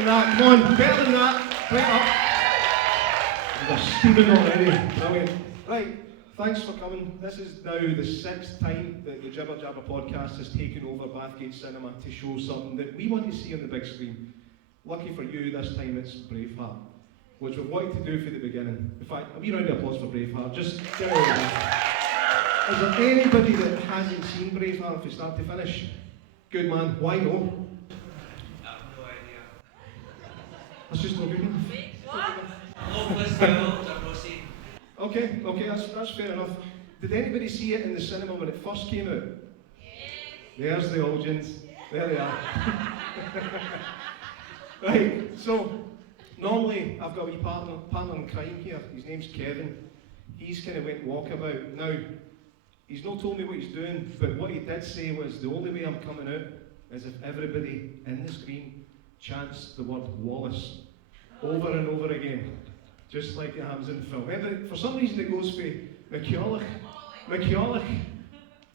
than that, come on, better than that. Right up. We're steaming already, brilliant. Right, thanks for coming. This is now the 6th time that the Jibber Jabber podcast has taken over Bathgate Cinema to show something that we want to see on the big screen. Lucky for you, this time it's Braveheart, which we've wanted to do from the beginning. In fact, a wee round of applause for Braveheart. Just give it a Is there anybody that hasn't seen Braveheart from start to finish? Good man, why no? I have no idea. That's just not good enough. Wait, what? Hopeless films I've not seen. Okay, that's fair enough. Did anybody see it in the cinema when it first came out? Yes. There's the audience. There they are. Right, so normally I've got a wee partner in crime here. His name's Kevin. He's kind of went walkabout. Now, he's not told me what he's doing, but what he did say was the only way I'm coming out is if everybody in the screen chants the word Wallace over and over again, just like it happens in the film. For some reason it goes from McCulloch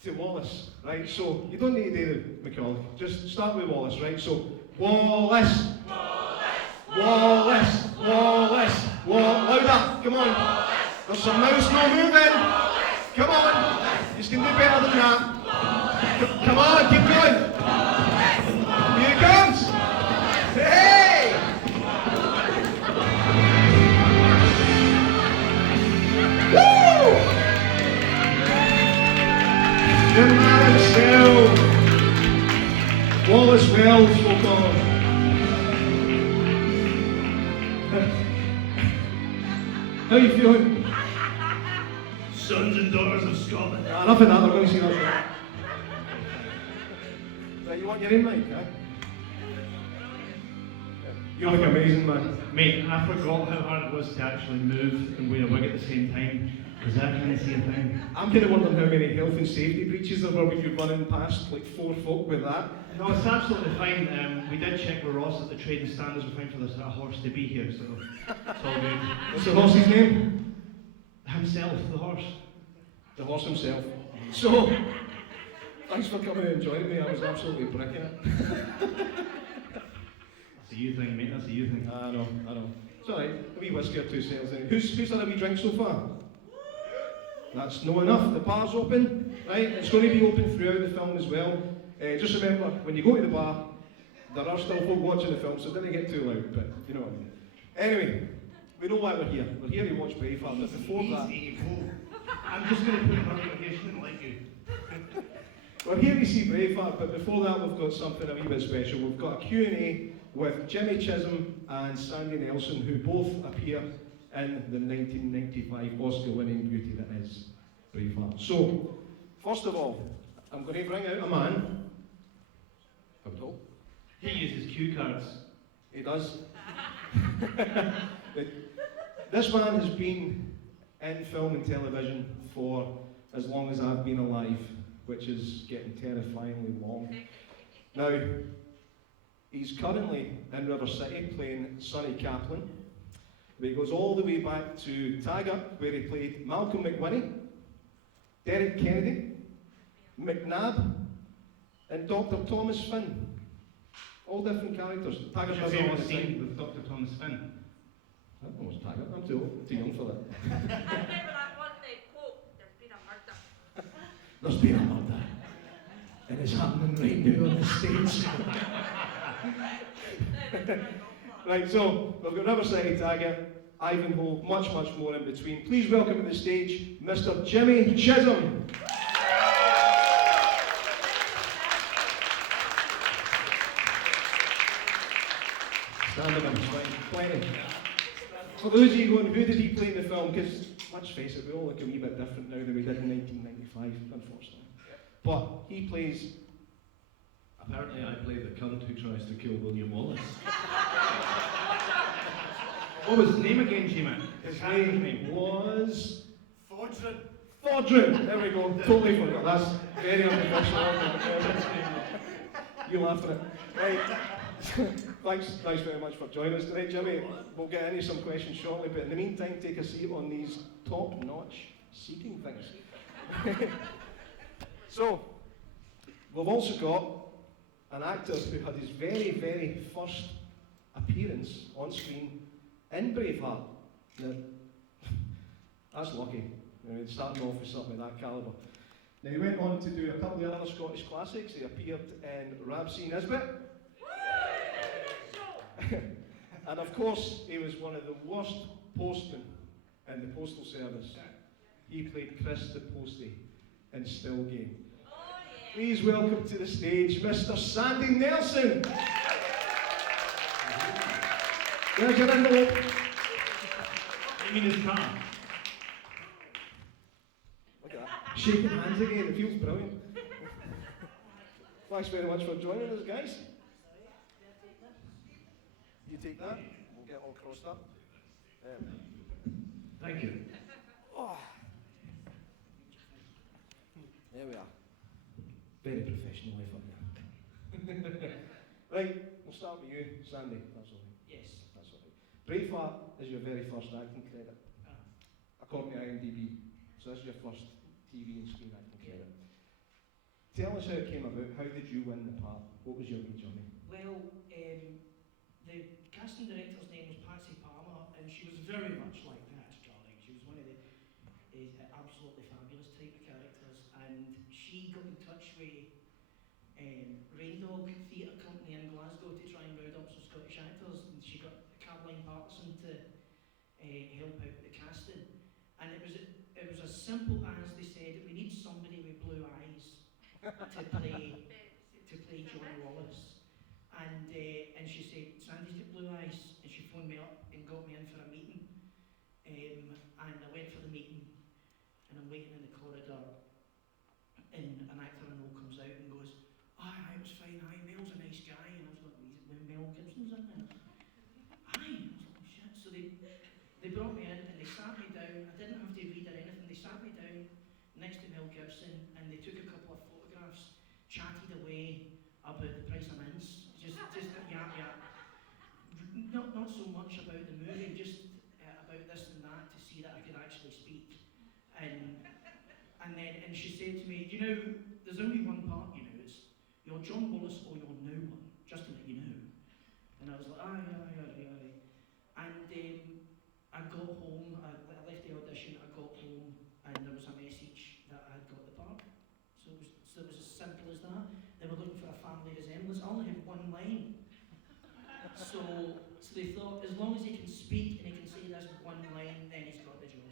to Wallace, right? So you don't need to do the McCulloch, just start with Wallace, right? So Wallace, Wallace, Wallace, louder, come on. There's some mouse no moving. Come on, you can do better than that. Come on, keep going. Here it comes. Hey! Woo! The man himself, Wallace Wells, we'll call him. How are you feeling? Sons and daughters of Scotland. Enough of that, they're going to see that. Right, you want your in mic, huh? You look amazing, man. Mate, I forgot how hard it was to actually move and wear a wig at the same time. Was that kind of same thing? I'm kind of wondering how many health and safety breaches there were when you're running past like 4 folk with that. No, it's absolutely fine. We did check with Ross that the trading standards were fine for this horse to be here, so it's all good. What's the horse's name? Himself, the horse. The horse himself. So, thanks for coming and joining me. I was absolutely bricking it. That's a you thing, mate. That's a you thing. I know. It's alright. A wee whiskey or two sales in. Who's had a wee drink so far? That's no enough. The bar's open, right? It's going to be open throughout the film as well. Just remember, when you go to the bar, there are still folk watching the film, so don't get too loud, but you know what I mean. Anyway, we know why we're here. We're here to watch Braveheart, but before that... I'm just going to put an obligation in like you. We're here to see Braveheart, but before that we've got something a wee bit special. We've got a Q&A with Chisholm and Sandy Nelson, who both appear in the 1995 Oscar-winning beauty that is Braveheart. So, first of all, I'm going to bring out a man. He uses cue cards. He does. This man has been in film and television for as long as I've been alive, which is getting terrifyingly long. Now, he's currently in River City playing Sonny Kaplan, but he goes all the way back to Taggart, where he played Malcolm McWhinney, Derek Kennedy, McNabb, and Dr. Thomas Finn. All different characters. Taggart What's does your all the favourite time. scene with Dr. Thomas Finn? I don't know what's Taggart. I'm too young for that. I remember that one day, quote, there's been a murder. There's been a murder, and it's happening right now on the stage. Right, so we've got River City, Taggart, Ivanhoe, much more in between. Please welcome to the stage, Mr. Jimmy Chisholm. Stand up, it's fine, plenty. For those of you going, who did he play in the film? Because, let's face it, we all look a wee bit different now than we did in 1995, unfortunately. But he plays... Apparently I play the cunt who tries to kill William Wallace. What was his name again, G-Man? His name was... Fodrin. Fodrin! There we go, totally forgot. That's very unprofessional. You laugh at it. Right. Thanks very much for joining us tonight, Jimmy. We'll get into some questions shortly, but in the meantime, take a seat on these top-notch seating things. So, we've also got an actor who had his very first appearance appearance on screen in Braveheart. Now, that's lucky. I mean, starting off with something of that calibre. Now, he went on to do a couple of other Scottish classics. He appeared in Ramsay Nisbet. And of course, he was one of the worst postmen in the Postal Service. He played Chris the Postie in Still Game. Oh, yeah. Please welcome to the stage Mr. Sandy Nelson. There's your envelope. I mean his car. Look at that. Shaking hands again, it feels brilliant. Thanks very much for joining us, guys. You take that, we'll get all crossed up. Thank you. Oh. There we are. Very professional effort there. Right, we'll start with you, Sandy. That's all right. Yes. That's all right. Braveheart is your very first acting credit, according to IMDb. So that's your first TV and screen acting credit. Tell us how it came about. How did you win the part? What was your wee journey? Well, the casting director's name was Patsy Palmer, and she was very much like that, darling. She was one of the absolutely fabulous type of characters, and she got in touch with Raindog Theatre Company in Glasgow to try and round up some Scottish actors, and she got Caroline Patterson to help out with the casting. And it was as simple as they said, we need somebody with blue eyes to play John Wallace. And she said, Sandy's got blue eyes, and she phoned me up and got me in for a meeting. And I went for the meeting, and I'm waiting in the corridor, and an actor I know comes out and goes, aye, it was fine, aye, Mel's a nice guy. And I was like, when Mel Gibson's in there? Aye. And I was like, oh shit. So they brought me in, and they sat me down. I didn't have to read or anything. They sat me down next to Mel Gibson, and they took a couple of photographs, chatted away about the price of mince, just yeah. Not so much about the movie, just about this and that, to see that I could actually speak. And she said to me, you know, there's only one part, you know, it's you're John Wallace or you're no one, just to let you know. And I was like, aye. And I got home, I left the audition, I got home, and there was a message that I had got the part. So it was as simple as that. They were looking for a family resemblance. I only had one line. So they thought, as long as he can speak and he can say this one line, then he's got the job.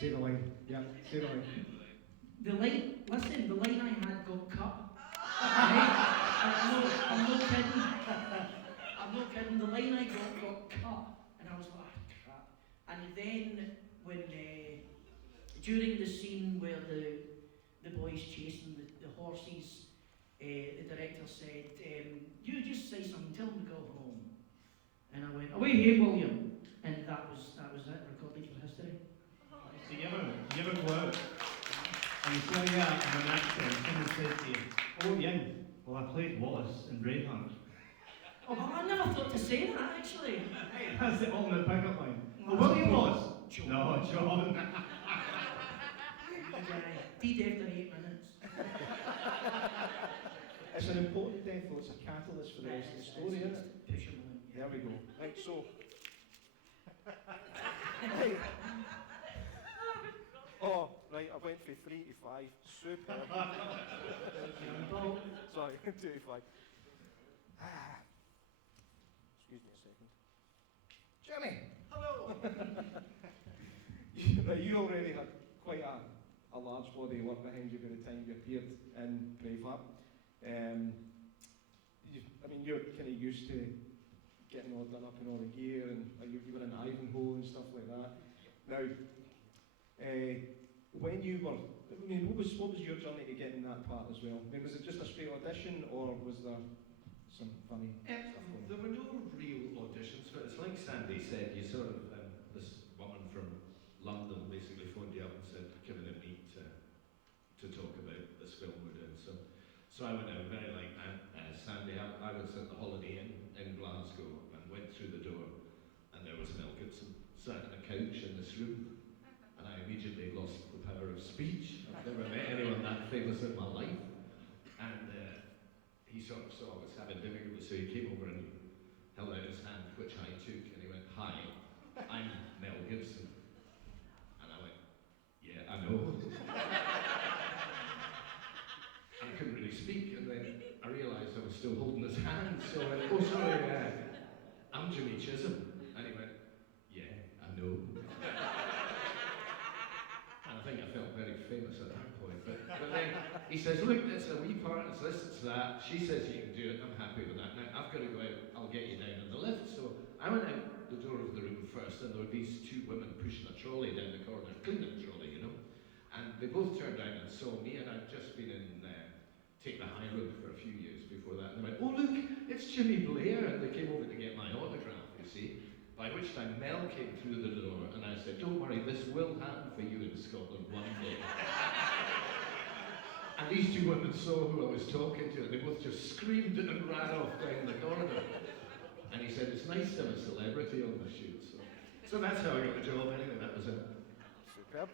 Say the line. Yeah, say the line. The line I had got cut. Right? I'm not kidding. I'm not kidding. The line I got cut. And I was like, oh, crap. And then when, during the scene where the boys chasing the horses, the director said, you just say something, tell them to go home. And I went, away here, William. And that was it, recorded for history. So you ever go out and you say, yeah, I'm an actor, and someone says to you, oh yeah, well I played Wallace in Braveheart. Oh, well, I never thought to say that, actually. Hey, that's the ultimate pickup line. No, Well, William Wallace? John. No, John. Dead after 8 minutes. It's an important death, though. It's a catalyst for the rest of the story, isn't it? Push him on. There we go. Right, so. Right. Oh, right, I went from 3 to 5. Super. Sorry, 2 to 5. Excuse me a second. Jimmy! Hello! Right, you already had quite a large body of work behind you by the time you appeared in Braveheart. You're kind of used to getting all done up in all the gear, and you were in Ivanhoe and stuff like that. Now, when you were, what was your journey to getting that part as well? Was it just a straight audition, or was there some funny stuff going on? There were no real auditions for it. It's like Sandy said, you sort of, this woman from London basically phoned you up and said, come in and meet to talk about this film we're doing. So I went out very like Sandy. I was at the Holiday Inn in Glasgow and went through the door, and there was Mel Gibson sat on a couch in this room, and I immediately lost the power of speech. I've never met anyone that famous in my life. And he sort of saw I was having difficulty, so he came over and held out his hand which I took, and he went, "Hi, I'm Mel Gibson." And I went, "Yeah, I know." And I couldn't really speak, and then I realised I was still holding his hand, so I went, "Oh, sorry, I'm Jimmy Chisholm." And he went, "Yeah, I know." And I think I felt very famous at that point. But then he says, "Look, it's a wee part, it's this, it's that." She says you can do it, I'm happy with that. Now, I've got to go out, I'll get you down in the lift. So I went out the door of the room first, and there were these two women pushing a trolley down the corridor, cleaning a trolley, you know. And they both turned around and saw me, and I'd just been in Take the High Road for a few years before that. And they went, "Oh, look, it's Jimmy Blair." And they came over to get my autograph, you see. By which time Mel came through the door, and I said, "Don't worry, this will happen for you in Scotland one day." And these two women saw who I was talking to, and they both just screamed and ran off down the corridor. And he said, "It's nice to have a celebrity on the shoot." So that's how I got the job anyway, that was it. Superb.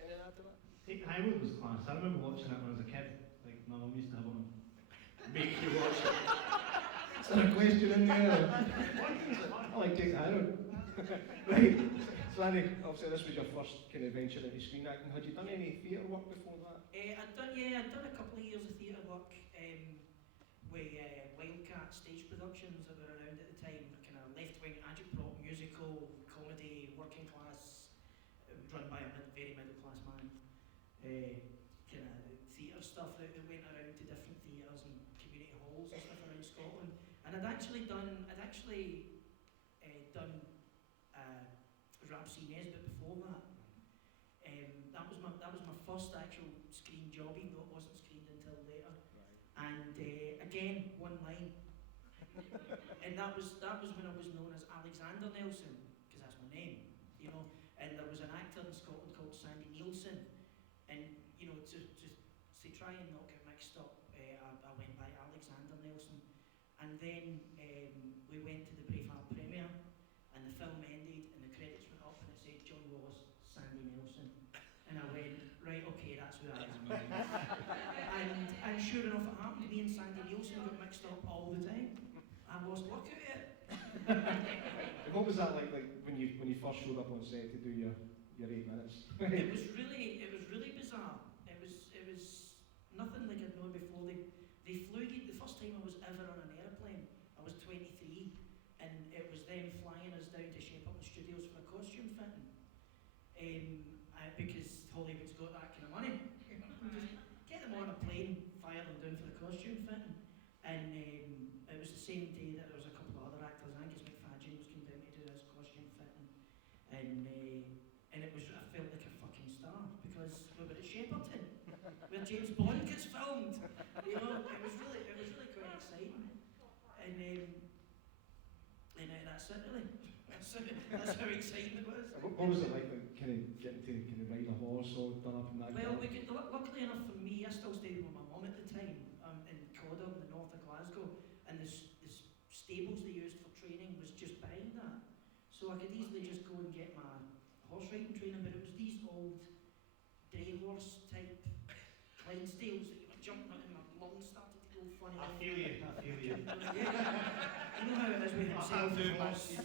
Anything after that? Take the High Road was class. I remember watching it when I was a kid. Like, my mum used to have one. Make you watch it. Is there a question in there? I like Take the High Road. Right. So Andy, obviously this was your first kind of venture into screen acting. Had you done any theatre work before that? I'd done a couple of years of theatre work with Wildcat stage productions that were around at the time, kind of left-wing agitprop musical, comedy, working class, run by a very middle-class man. Kind of theatre stuff that went around to different theatres and community halls and stuff around Scotland. And I'd actually done Rhapsody Nesbitt before that. That was my first actual screen job, even though it wasn't screened until later. Right. And again, one line. And that was when I was known as Alexander Nelson, because that's my name, you know. And there was an actor in Scotland called Sandy Nelson, and you know, to try and not get mixed up, I went by Alexander Nelson. And then we went to the Braveheart premiere, and the film ended, and the credits went up, and it said John Wallace, Sandy Nelson. And I went, right, okay, that's who I am. and sure enough, it happened. Me and Sandy Nelson got mixed up all the time. I lost luck at it. What was that like when you first showed up on set to do your 8 minutes? It was really bizarre. It was nothing like I'd known before. They flew you, the first time I was ever on an airplane, I was 23, and it was them flying us down to Shepperton Studios for a costume fitting. Because Hollywood's got that kind of money. Just get them on a plane, fire them down for the costume fitting. And it was the same day that there was a couple of other actors. Angus McFadden was coming down to do his costume fitting. And it was, I felt like a fucking star, because we were at Shepperton, where James Bond gets filmed. You know, it was really quite exciting. And that's it really. That's how exciting it was. What was it like kind of getting to kind of ride a horse or done up in that? Well, luckily enough for me, I still stayed with my mum at the time in Cawdor, in the north of Glasgow, and the stables they used for training was just behind that. So I could easily just go and get my horse riding training, but it was these old dray horse type Clydesdales that you were jumping on, and my lungs started to go funny. I feel you. Yeah. You know how it is with himself and horse.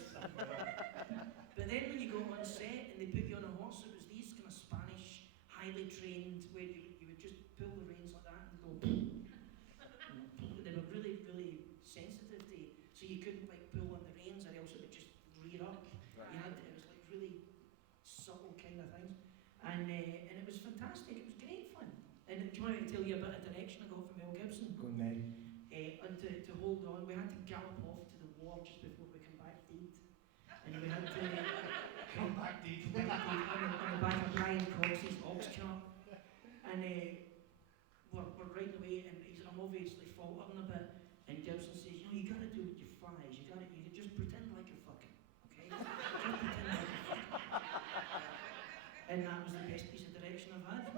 But then when you go on set and they put you on a horse, it was these kind of Spanish, highly trained, where you would just pull the reins like that and go. They were really, really sensitive to you, so you couldn't like pull on the reins or else it would just rear up. Right. It was like really subtle kind of things, and it was fantastic. It was great fun. And do you want me to tell you a bit of direction I got from Mel Gibson? Go on then. And to hold on, we had to gallop off to the war just before we come back deed. And we had to Come back, deed. on the back of Brian Cox's ox cart. And we're riding away, and I'm obviously faltering a bit. And Gibson says, you know, you gotta do it with your thighs. You can just pretend like you're fucking, okay? Just pretend like you're fucking. And that was the best piece of direction I've had.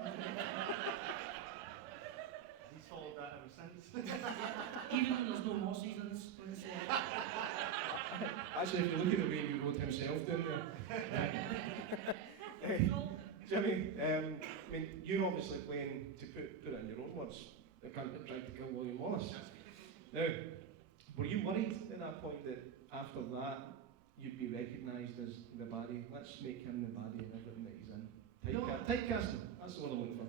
He's followed that ever since. Even when there's no more seasons on the set. Actually, if you look at the way he wrote himself down there. Jimmy, I mean, you're obviously playing, to put it in your own words, the cunt that tried to kill William Wallace. Now, were you worried at that point that after that, you'd be recognised as the baddie. Let's make him the baddie in everything that he's in. Typecasting, that's the word I'm looking for.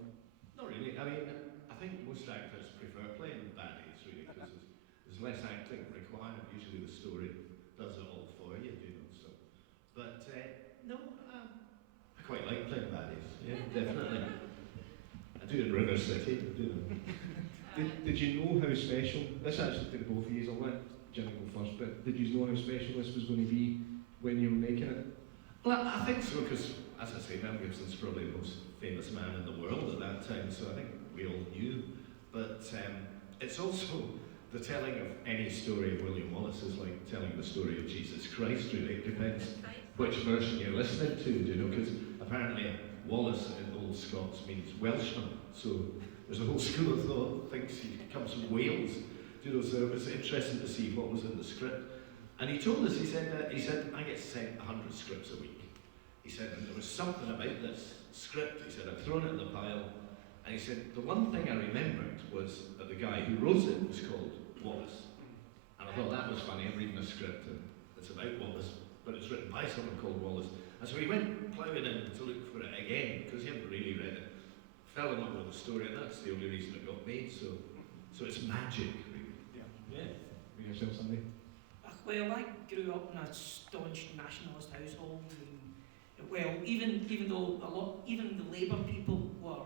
Not really. I mean, I think most actors prefer playing baddies, really, because there's less acting required. Usually the story does it all for you, you know. So, but no, I quite like playing baddies. Yeah, definitely. I do in River City. I do. Did you know how special, this actually to both of you, I'll let Jimmy go first, but did you know how special this was going to be when you were making it? Well, I think so, because, as I say, Mel Gibson's probably the most famous man in the world at that time, so I think we all knew. But it's also the telling of any story of William Wallace is like telling the story of Jesus Christ, really. It depends which version you're listening to, you know, because apparently Wallace in Old Scots means Welshman, so there's a whole school of thought thinks he comes from Wales, you know, so it was interesting to see what was in the script. And he told us, he said, I get sent 100 scripts a week. He said, and there was something about this script, he said, I'd thrown it in the pile, and he said, the one thing I remembered was that the guy who wrote it was called Wallace. And I thought that was funny, I'm reading a script and it's about Wallace, but it's written by someone called Wallace. And so he went ploughing in to look for it again, because he hadn't really read it. Fell in love with the story, and that's the only reason it got made, so it's magic, really. Yeah. For yourself, Sandy? Well, I grew up in a staunch nationalist household, and well, even though even the Labour people were,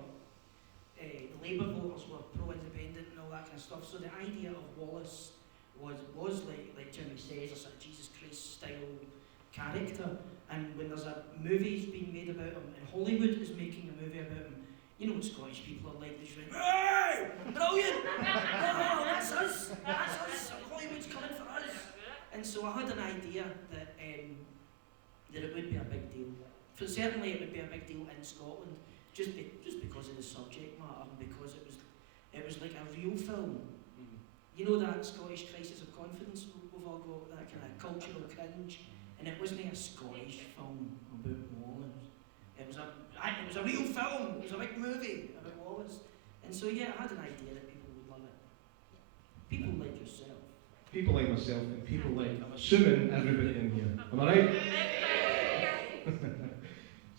the Labour voters were pro-independent and all that kind of stuff. So the idea of Wallace was like Jimmy says, a sort of Jesus Christ style character. And when there's a movie's being made about him, and Hollywood is making a movie about him, you know what Scottish people are like, they're just like, hey, brilliant! Oh, that's us! Hollywood's coming for us! And so I had an idea that it would be a big deal. Certainly it would be a big deal in Scotland, just because of the subject matter, and because it was like a real film. Mm-hmm. You know that Scottish crisis of confidence, we've all got that kind of cultural cringe, and it wasn't a Scottish film about Wallace. It was a real film, it was a big movie about Wallace. And so yeah, I had an idea that people would love it. People like yourself. People like myself and people like, I'm assuming, everybody in here. Am I right?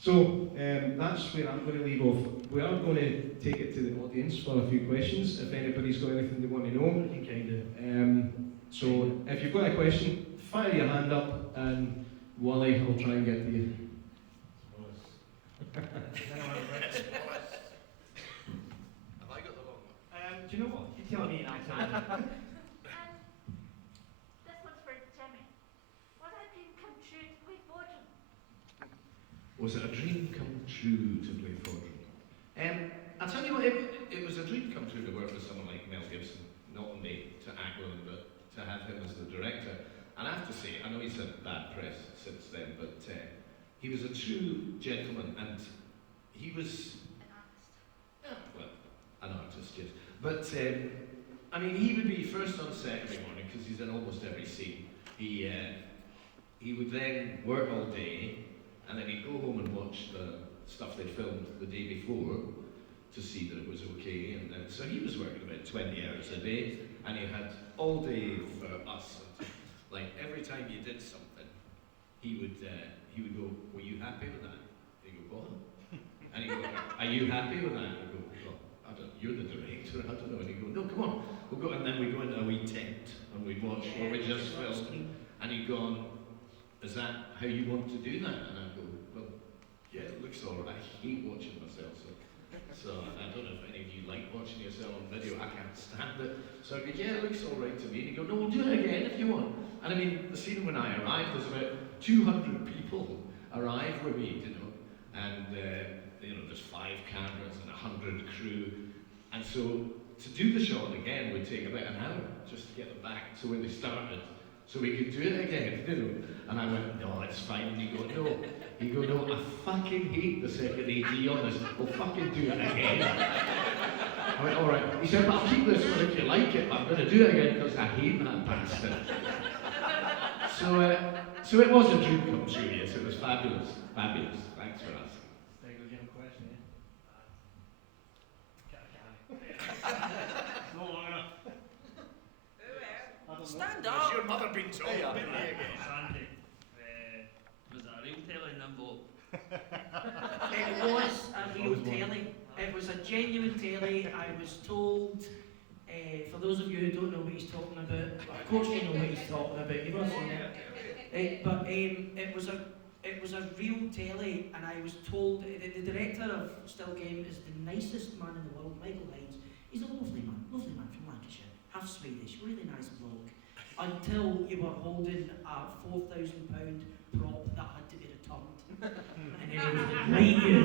So, that's where I'm going to leave off. We are going to take it to the audience for a few questions, if anybody's got anything they want to know. I think I do. So, if you've got a question, fire your hand up and Wally will try and get to you. Have I got the wrong one? Do you know what? You tell me and I'll tell you. This one's for Jimmy. What a dream come true to play Bodrum. Was it a dream come true to play Fordham? I'll tell you what, it was a dream come true to work with someone like Mel Gibson, not only to act with him, but to have him as the director. And I have to say, I know he's had bad press since then, but he was a true gentleman, and he was, an artist, yes. But, I mean, he would be first on set every morning, because he's in almost every scene. He would then work all day, and then he'd go home and watch the stuff they filmed the day before to see that it was okay. And so he was working about 20 hours a day, and he had all day for us. And, like, every time you did something, he would go, were you happy with that? He'd go, what? And he'd go, are you happy with that? He'd go, well, I don't, you're the director, I don't know. And he'd go, no, come on, we'll go. And then we'd go into a wee tent, and we'd watch what we just filmed. And he'd go, is that how you want to do that? And I'd go, well, yeah, it looks all right. I hate watching myself, so I don't know if any of you like watching yourself on video. I can't stand it. So I go, yeah, it looks all right to me. And he'd go, no, we'll do it again if you want. And I mean, the scene when I arrived, there's about 200 people arrive with me, you know, and you know, there's 5 cameras and 100 crew, and so to do the shot again would take about an hour just to get them back to where they started, so we could do it again, you know. And I went, no, it's fine. And he'd go, no, I fucking hate the second AD on this. We'll fucking do it again. I went, all right. He said, but I'll keep this one if you like it. I'm going to do it again because I hate that bastard. So it was a dream come true, yes. It was fabulous. Fabulous. Thanks for asking. There you go, you have a question, yeah? No long enough. Who else? I don't know. Start stand Has up. your mother been told about me again? Sandy. Was that a real telly in envelope? It was a real Always one. telly. It was a genuine telly. I was told, for those of you who don't know what he's talking about, of course you know what he's talking about, you've all seen it. But it was a real telly, and I was told, the director of Still Game is the nicest man in the world, Michael Hines. He's a lovely man from Lancashire, half Swedish, really nice bloke. Until you were holding a £4,000 prop that had to be returned. And then he was like, right you.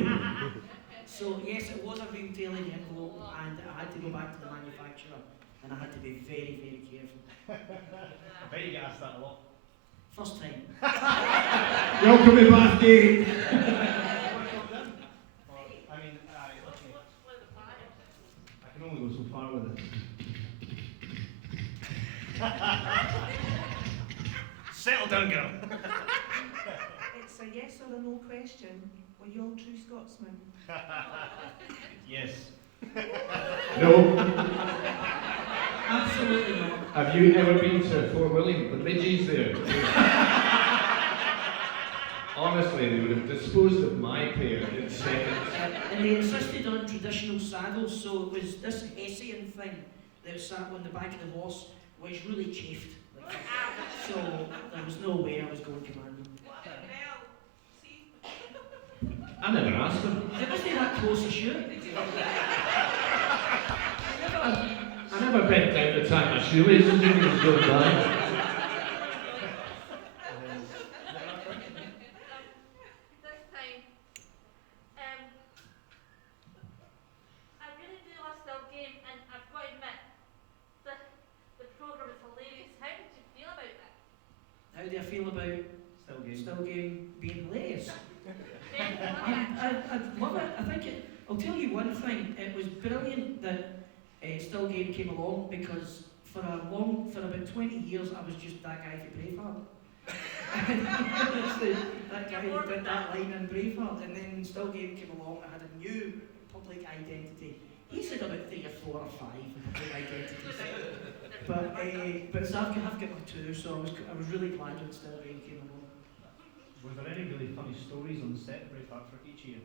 So yes, it was a real tail in the envelope, and I had to go back to the manufacturer, and I had to be very, very careful. I bet you get asked that a lot. First time. Welcome to Bathgate. I mean, okay. Let's play the fire. I can only go so far with it. Settle down, girl. It's a yes or a no question. Were you all true Scotsmen? Yes. No. Absolutely not. Have you ever been to Fort William? The midges there. Honestly, they would have disposed of my pair in seconds. And they insisted on traditional saddles, so it was this Hessian thing that was sat on the back of the horse was really chafed. Like, so there was no way I was going commando. What about Mel? See? I never asked them. It wasn't that close a shoot. I never bent down to tie my shoelaces as it was going by. This time, I really do love Still Game, and I've got to admit, the programme is hilarious. How did you feel about that? How do I feel about Still game. Still Game being hilarious? Very funny. I love it. I think I'll tell you one thing. It was brilliant that Still Game came along, because for about 20 years I was just that guy for Braveheart. That guy who did that line in Braveheart, and then when Still Game came along, I had a new public identity. He said about 3 or 4 or 5 public identities. But so I've got my 2, so I was really glad when Still Game came along. Were there any really funny stories on the set of Braveheart for each year?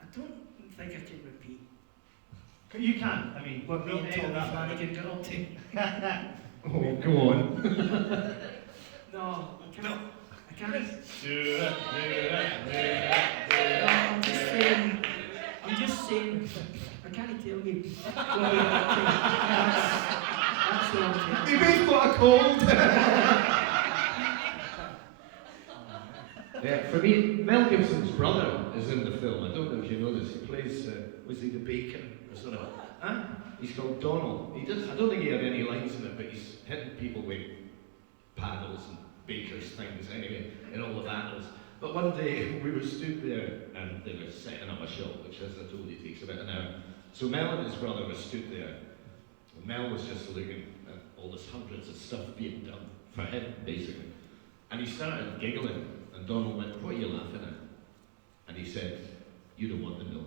I don't think I can repeat You can. I mean, what me we'll and edit Tommy that out. Flanagan got up to. Oh, go on. No, I can't. I can't. Do it. No, I'm just saying, I can't tell you what we got up to. That's what I'm telling They you. both got a cold. Yeah, for me, Mel Gibson's brother is in the film. I don't know if you know this. He plays, was he the baker or something? Huh? He's called Donald. I don't think he had any lines in it, but he's hitting people with paddles and bakers things anyway, in all the battles. But one day we were stood there and they were setting up a shop, which, as I told you, takes about an hour. So Mel and his brother were stood there. And Mel was just looking at all this hundreds of stuff being done for him, basically. And he started giggling. And Donald went, "What are you laughing at?" And he said, "You don't want to know."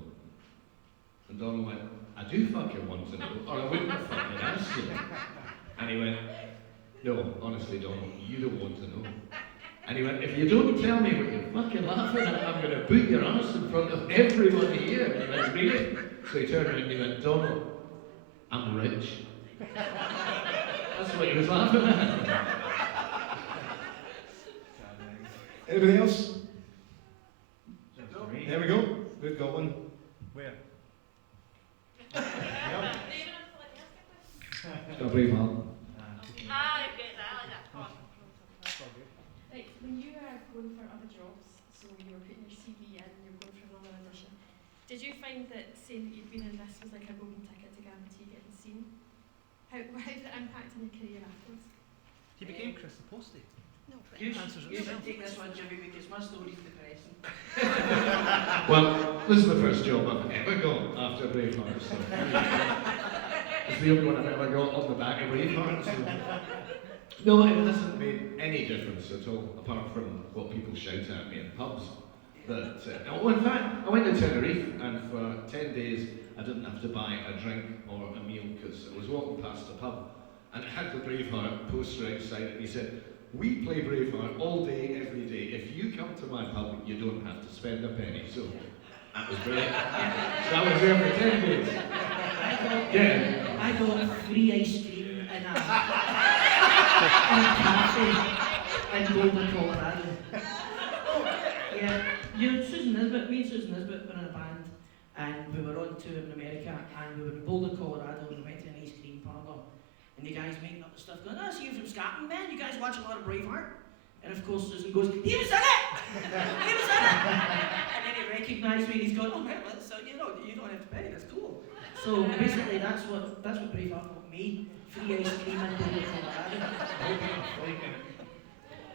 And Donald went, "I do fucking want to know, or I wouldn't have fucking asked you." And he went, "No, honestly, Donald, you don't want to know." And he went, "If you don't tell me what you're fucking laughing at, I'm going to boot your ass in front of everyone here." And he went, "Really?" So he turned around and he went, "Donald, I'm rich." That's what he was laughing at. Anybody else? Just No. great. There we go. We've got one. Where? David, I'm like, yes, Got Braveheart. I get that. I like that. Come on. Right, when you were going for other jobs, so you were putting your CV in, you were going for another audition, did you find that saying that you'd been in this was like a golden ticket to guarantee getting seen? How did it impact on your career afterwards? He became Chris the Postie. No, You Answers should itself. take this one, Jimmy, because my story's depressing. Well, this is the first job I've ever got after Braveheart, so it's the only one I've ever got on the back of Braveheart. So. No, it hasn't made any difference at all, apart from what people shout at me in pubs. But, in fact, I went to Tenerife, and for 10 days I didn't have to buy a drink or a meal because I was walking past a pub and it had the Braveheart poster outside it. And he said, "We play Braveheart all day, every day. If you come to my pub, you don't have to spend a penny." So that was brilliant. So I was there for 10 days. I got free ice cream in a cafe in Boulder, Colorado. Yeah, me and Susan Nisbet were in a band and we were on tour in America and we were in Boulder, Colorado and we went to an ice cream parlour and the guys making up the stuff going, "Oh, so you're from Scotland, man? You guys watch a lot of Braveheart?" And of course Susan goes, "He was in it! He was in it!" And then he recognised me and he's going, "Oh, right, well, so you don't have to pay, that's cool." So basically that's what Braveheart got me. Free ice cream in Boulder, Colorado.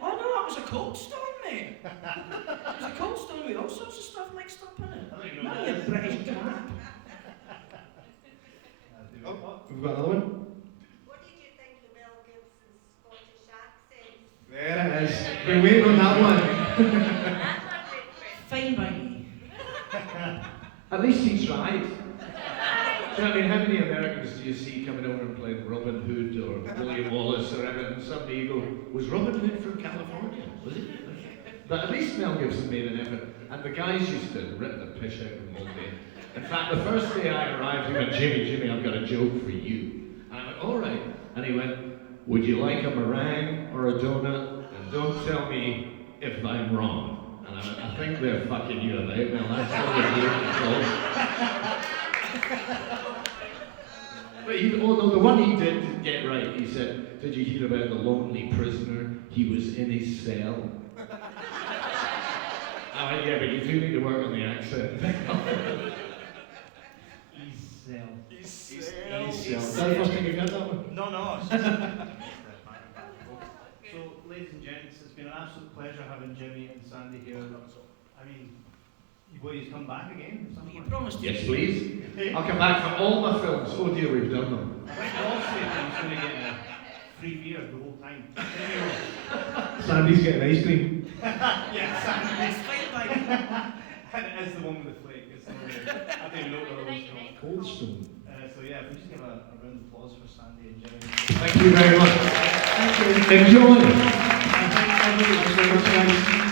Oh no, that was a Cold Stone, mate. It was a Cold Stone with all sorts of stuff mixed up in it. None of your British crap. Oh, we've got another one. What did you think of Mel Gibson's Scottish accent? There it is. Been waiting on that one. Fine by me. At least he tried. So, I mean, how many Americans do you see coming over and playing Robin Hood or William Wallace or whatever, and somebody you go, "Was Robin Hood from California? Was he?" But at least Mel Gibson made an effort, and the guys used to rip the piss out of him all day. In fact, the first day I arrived, he went, Jimmy, I've got a joke for you." And I went, "All right." And he went, "Would you like a meringue or a donut? And don't tell me if I'm wrong." And I went, "I think they're fucking you about, Mel. That's what they're doing." But the one he did get right, he said, "Did you hear about the lonely prisoner? He was in his cell." I went, "Yeah, but you do need to work on the accent." Is that the first time you've heard that one? No. It's just, so, ladies and gents, it's been an absolute pleasure having Jimmy and Sandy here. I mean, will you come back again? You promised Yes, please. I'll come back for all my films. Oh dear, we've done them. I think all said that he's going to get a free beer the whole time. Sandy's getting ice cream. Yeah, Sandy. It's fine by me. And it is the one with the flake. It's not I didn't know what it was called. Cold Stone. So yeah, if we just give a round of applause for Sandy and Jimmy. Thank you very much. Thank you. Enjoy. Thank you very much, guys.